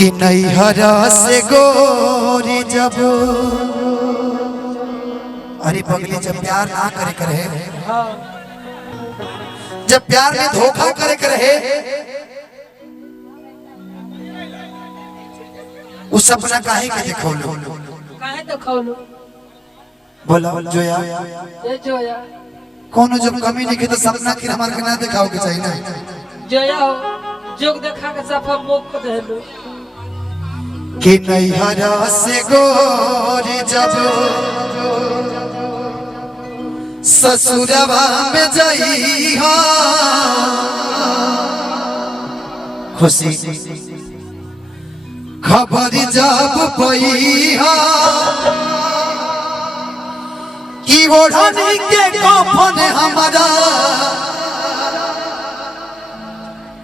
कि नैहरा से गोरी जब अरे पगली जब प्यार ना करे करे जब प्यार में धोखा करे करे उस सपना काहे के देखो लो काहे तो खौलो बोला जोया ये जोया कोनो जब कमी नहीं तो सपना की हमारे के ना दिखाओ के चाहिए ना जोया हो जोग देखा के सफा मुख को दे लो कि नैहरा से गोरी जब ससुरवा में जाई हा खुशी खबर जब पई हा कि ओढ़नी के कफन हमारा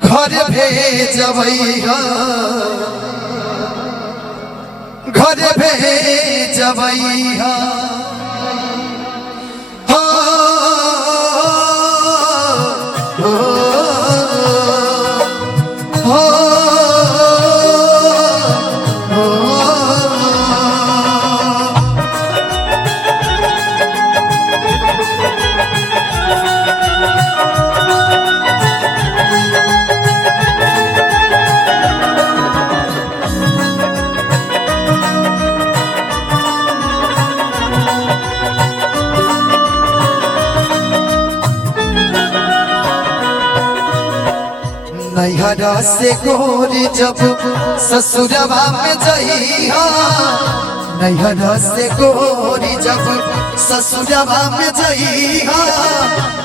घर भेजबई हा घर भेजबई हा नैहरा से गोरी जब ससुरवा में जइहा नैहरा से गोरी जब ससुरवा में जइहा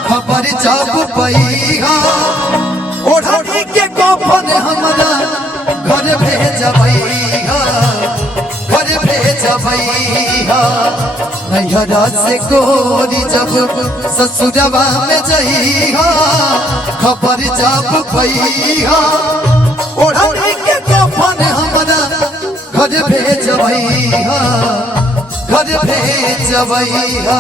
खबर जब पइहा ओढ़नी के कफन हमरा घर भेजबइहा घर भेजबइहा नैहरा से गोरी जब ससुरवा में जइहा खबर जब पइहा ओढ़नी के कफन हमरा घर भेजबइहा घर भेजबइहा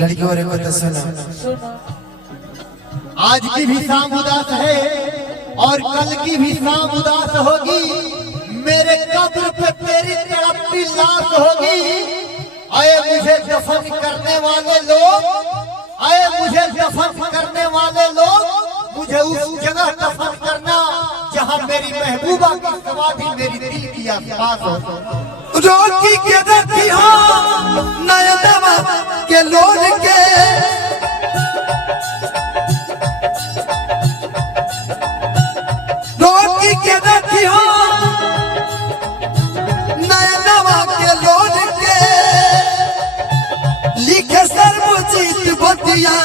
लड़कियों को तो सुनो आज की भी शाम उदास है और कल की भी शाम उदास होगी मेरे कब्र पे तेरी तड़पती लाश होगी आए मुझे दफन करने वाले लोग आए मुझे दफन करने वाले लोग मुझे उस जगह दफन करना जहां मेरी महबूबा की समाधि मेरी दिल की आसपास हो रोटी के रखी हो नयनवा के लोर के रोटी के रखी हो नयनवा के लोर के लिखे सर्वजीत बतिया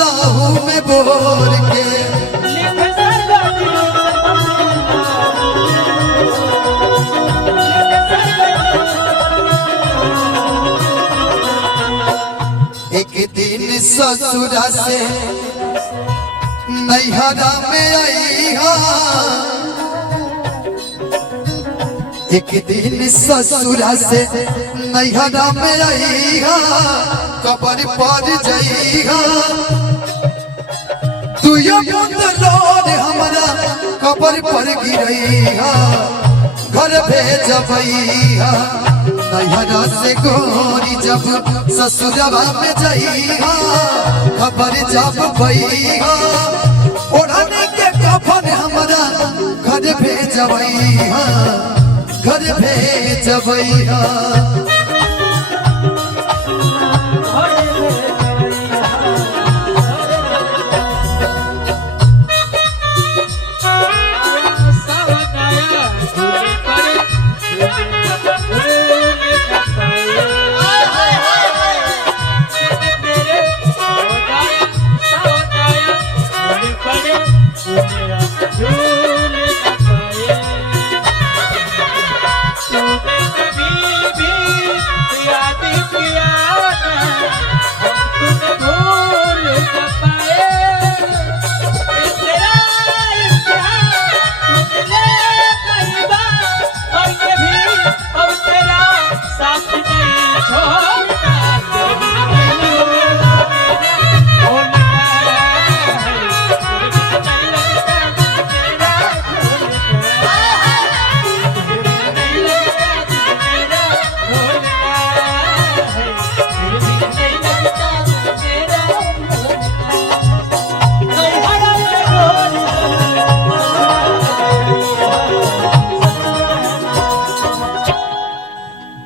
लहू में बोर के एक दिन ससुरा से नैहरा में आईहा एक दिन ससुरा से नैहरा में आईहा कबर पर जइहा तू यो पुत्र लोड हमरा कबर पर गिरइहा घर भेजबैया नैहरा से गोरी जब ससुरवा में जइहा खबर जब पैहा ओढ़ने के कफन हमरा घर भेजबैया घर भेजबैया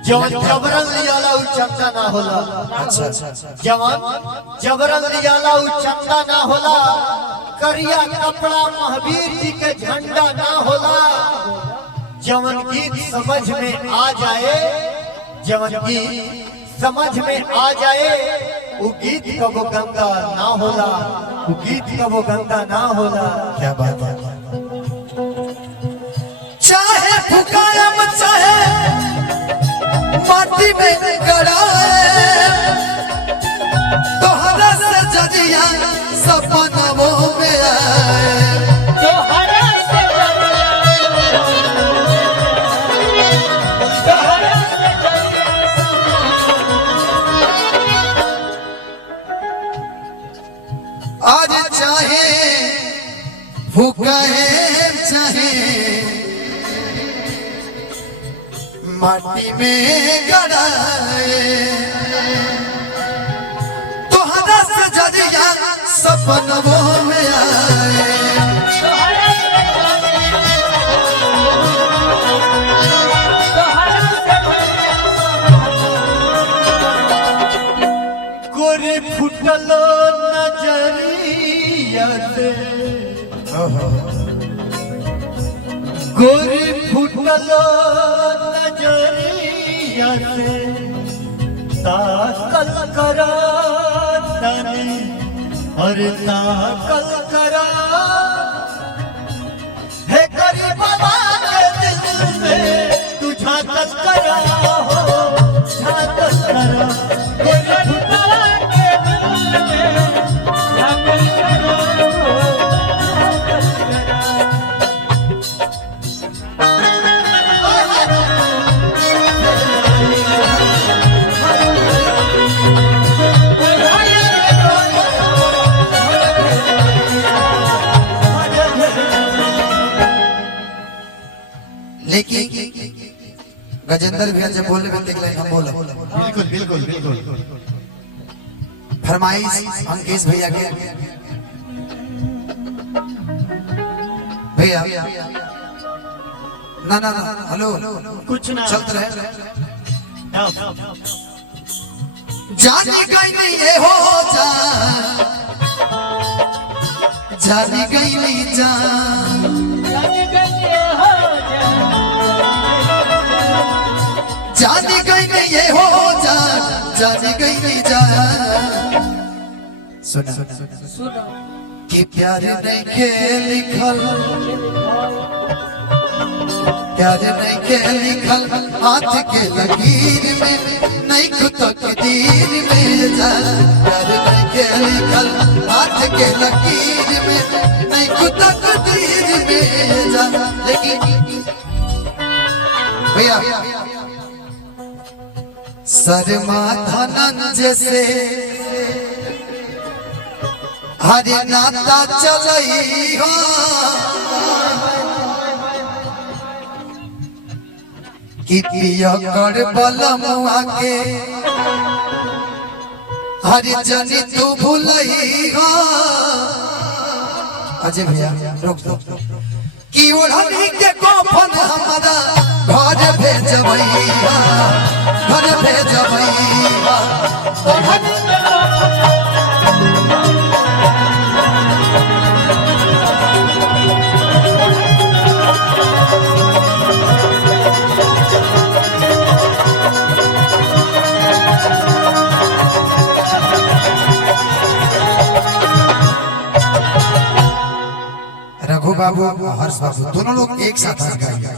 जबरन लियाला उ चंदा ना होला। अच्छा जवान जबरन लियाला उ चंदा ना होला करिया कपड़ा महावीर जी के झंडा ना होला। जवन गीत समझ में आ जाए जवन गीत समझ में आ जाए वो गीत कबो गंदा ना होला वो गीत कबो गंदा ना होला। क्या बात है चाहे फुकायम चाहे माटी में गड़ाए तोहरा से जदिया सपनों में आए तोहरा से आज चाहे फुकाए चाहे माटी में गड़ाए तोहरा से जदिया सपनों में आए गोरी फुटलो नजरिया से गोरी फुटलो नजरिया से ताकल करा तने और ताकल करा है गरीबवा के दिल में तू झांकल करा हो झांकल करा लेकिन गजेंद्र भैया जब बोले में देख हम बोला बिल्कुल बिल्कुल बिल्कुल फरमाइश अंकेश भैया के भैया ना ना ना हेलो कुछ ना चलते रहे जाने गई नहीं ये हो जा जाने गई नहीं जा जाने गई नहीं ये हो जा जाने गई नहीं जा सुना सुनो कि प्यार नहीं के लिखल प्यार नहीं के लिखल हाथ के लकीर में नहीं खुद तकदीर में जा प्यार नहीं के लिखल हाथ के लकीर में नहीं खुद तकदीर में जा। लेकिन भैया शर्मा धनंजय से हरे नाता चलई हो कि पिया कर बलमुआ के हरि जनी तू भूलई हो। अजय भैया रुक दो कि ओढ़नी के कफन हमारा घर भेजबैया, घर भेजबैया। रघु बाबू हर्ष बाबू दोनों लोग एक साथ गाएंगे,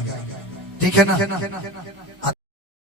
ठीक है ना?